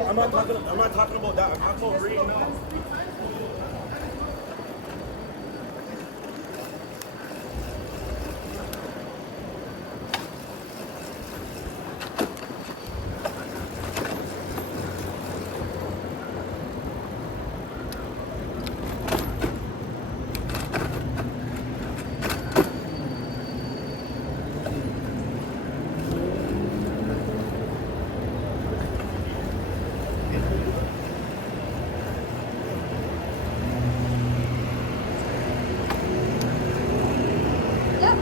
I'm not talking about that. I'm talking about green now. Yep.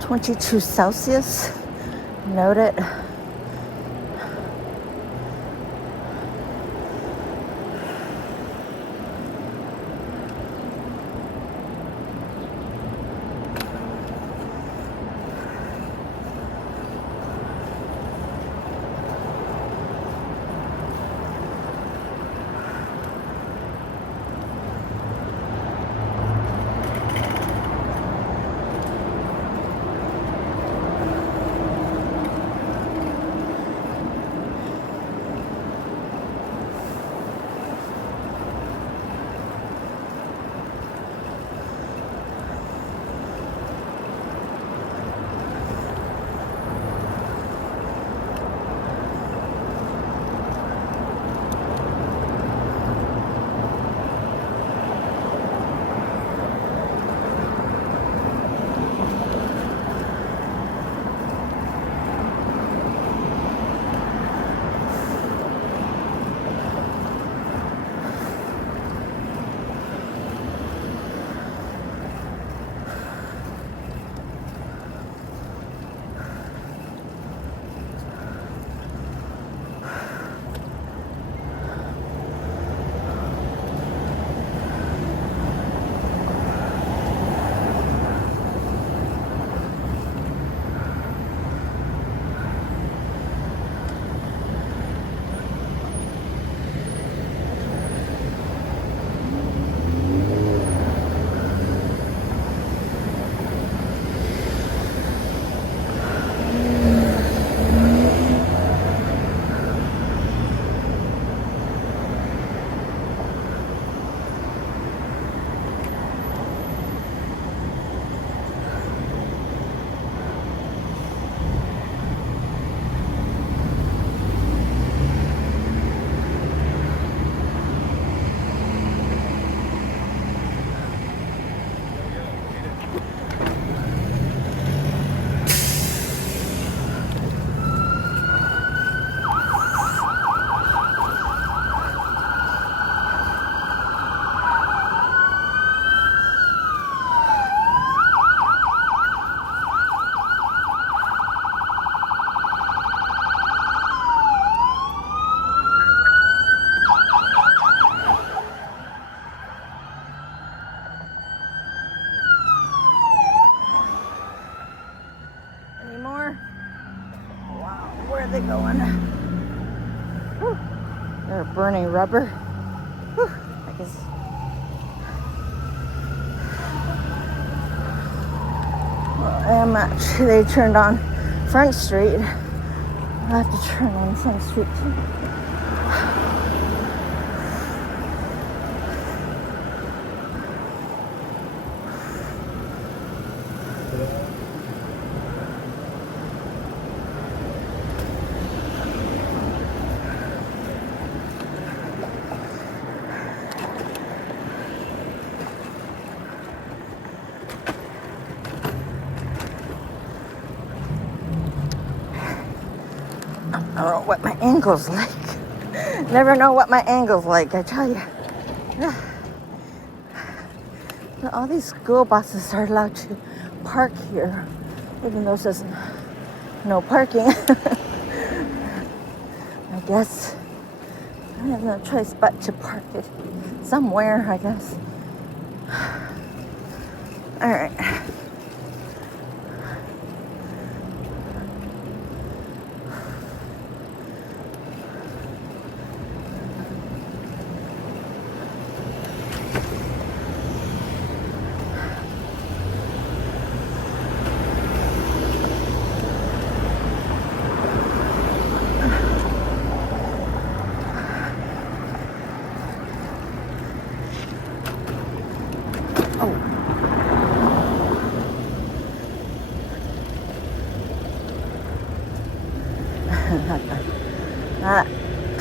$22 Celsius. Note it. Where are they going? Whew. They're burning rubber. Whew. I guess. Well, they turned on Front Street. I'll have to turn on Front Street too. I don't know what my angle's like. Never know what my angle's like, I tell you. All these school buses are allowed to park here, even though it says no parking. I guess I have no choice but to park it somewhere, I guess. All right.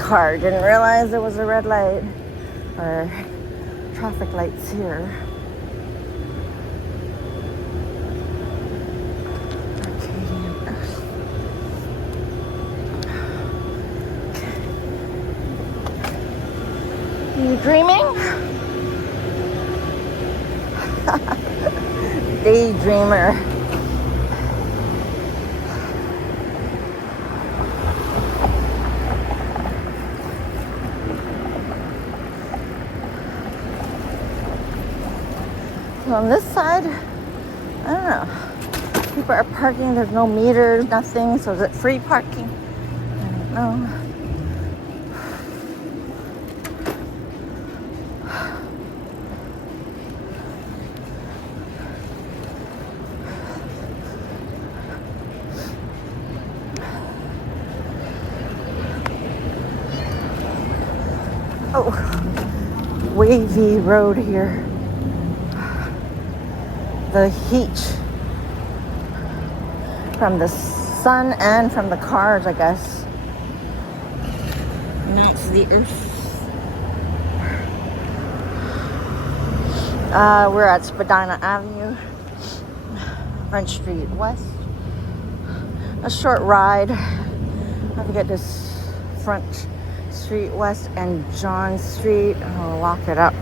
car. Didn't realize there was a red light or traffic lights here. You dreaming? Daydreamer. So on this side, I don't know. People are parking. There's no meters, nothing. So is it free parking? I don't know. Oh, wavy road here. The heat from the sun and from the cars, I guess, melts the earth. We're at Spadina Avenue, French Street West. A short ride. I have to get this Front Street West and John Street. I'll lock it up.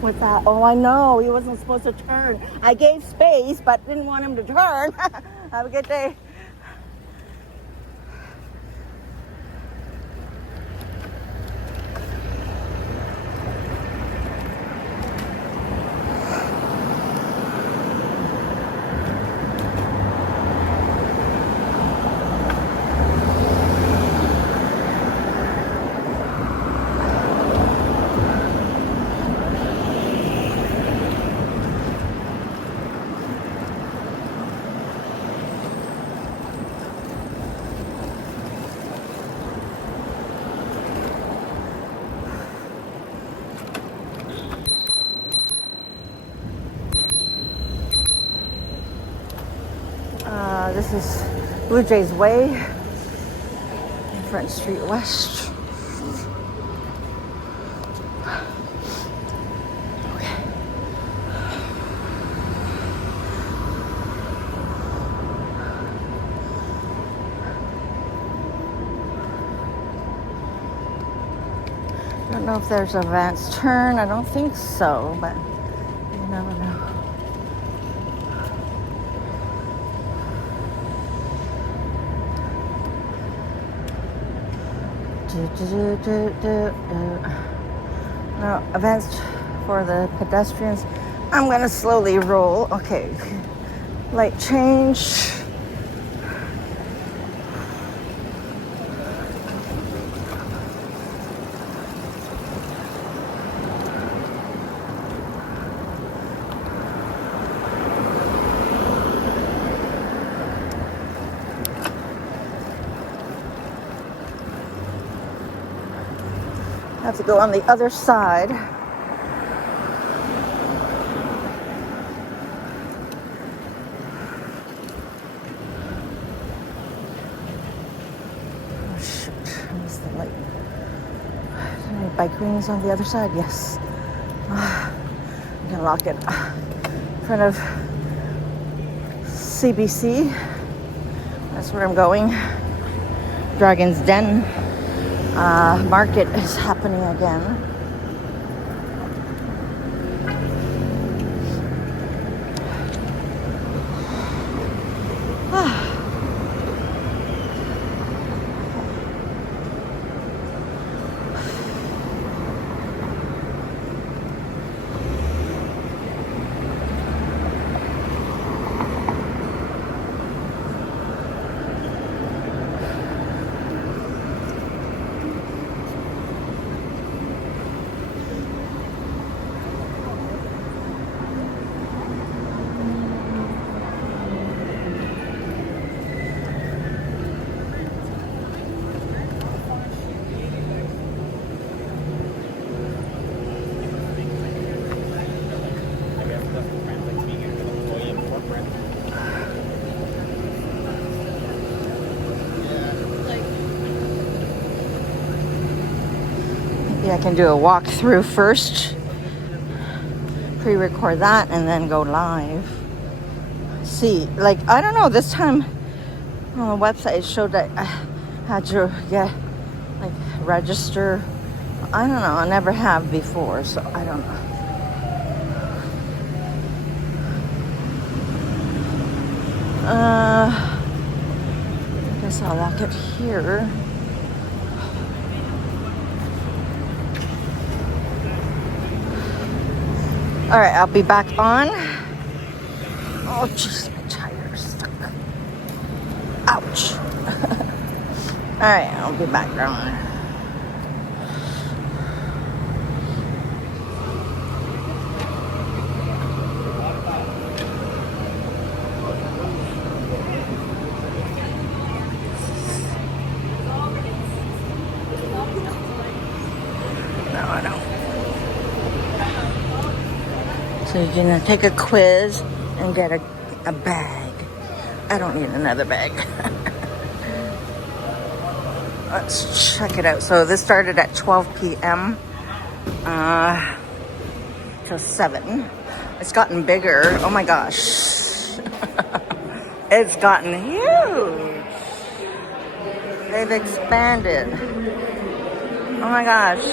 What's that? Oh, I know. He wasn't supposed to turn. I gave space, but didn't want him to turn. Have a good day. This is Blue Jays Way, Front Street West. Okay. I don't know if there's an advanced turn. I don't think so, but you never know. No, advanced for the pedestrians. I'm gonna slowly roll. Okay, light change. I have to go on the other side. Oh shoot, I missed the light. Any bike rings on the other side? Yes. I'm gonna lock it in front of CBC. That's where I'm going. Dragon's Den. Market is happening again. I can do a walkthrough first, pre-record that, and then go live. See, like, I don't know, this time on the website it showed that I had to register. I don't know, I never have before, so I don't know. I guess I'll lock it here. All right, I'll be back on. Oh, jeez, my tire's stuck. Ouch. All right, I'll be back on. No, I don't. So you're gonna take a quiz and get a bag. I don't need another bag. Let's check it out. So this started at 12 p.m. Till 7. It's gotten bigger. Oh my gosh. It's gotten huge. They've expanded. Oh my gosh.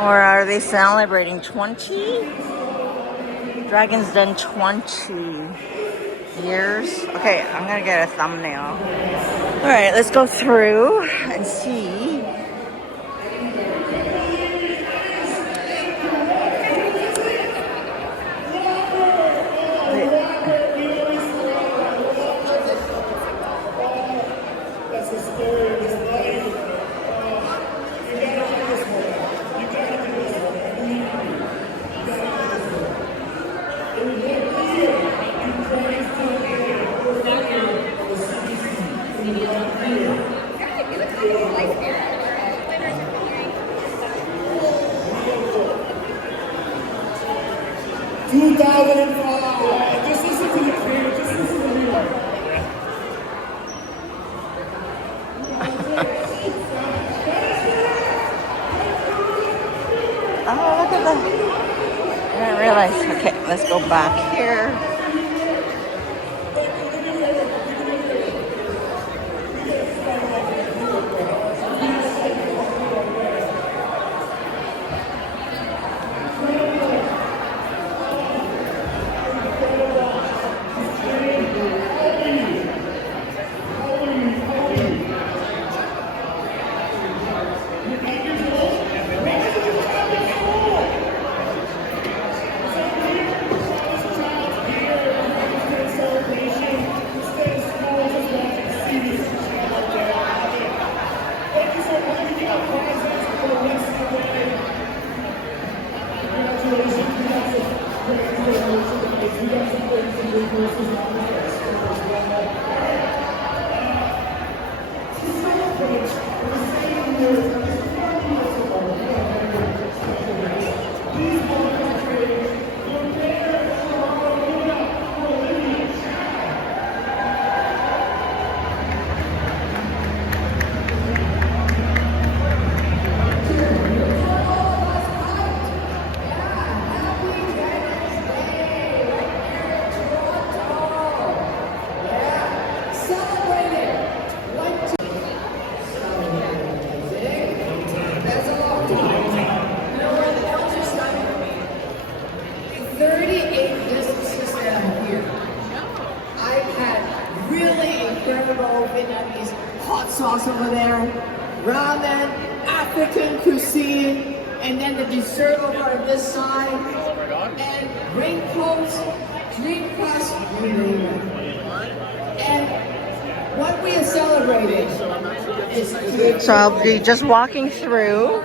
Or are they celebrating 20? Dragon's done 20 years. Okay, I'm gonna get a thumbnail. All right, let's go through and see. Oh, look at that. I didn't realize. Okay, let's go back here. Vietnamese hot sauce over there, ramen, African cuisine, and then the dessert over on this side, and raincoats, dream crust, you name it. And what we are celebrating is So I'll be just walking through,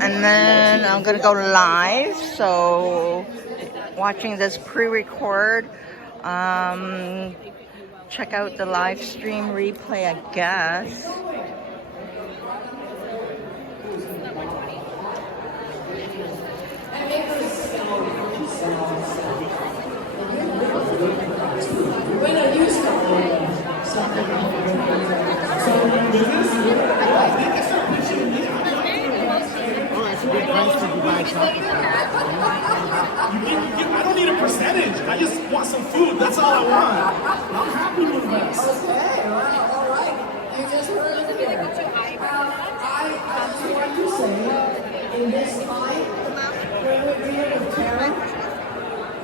and then I'm gonna go live. So watching this pre-record. Check out the live stream replay, I guess. Bueno, Houston. So buy something. I don't need a percentage. I just want some food. That's all I want. I'm happy with this. Okay, well, all right. You just heard it here. I just want to say, in this time, when we're dealing with terror,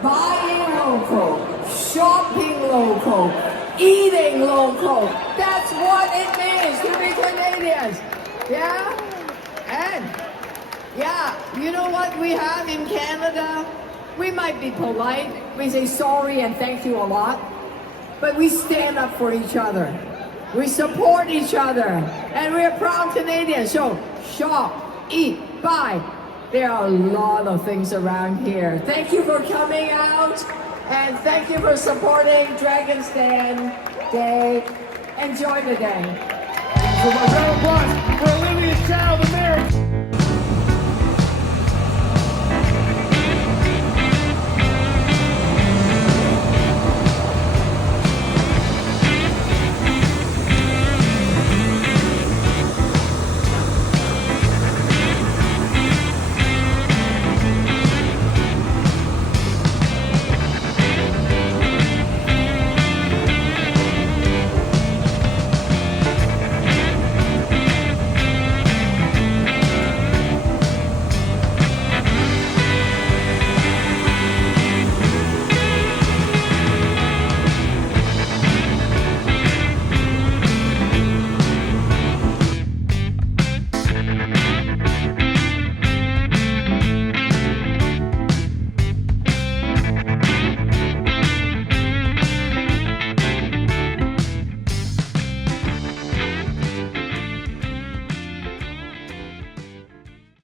buying local, shopping local, eating local. That's what it means to be Canadians. Yeah? And, yeah, you know what we have in Canada? We might be polite. We say sorry and thank you a lot. But we stand up for each other. We support each other. And we're proud Canadians. So, shop, eat, buy. There are a lot of things around here. Thank you for coming out. And thank you for supporting Dragon's Den Day. Enjoy the day. So my round of applause for Olivia Chow, the mayor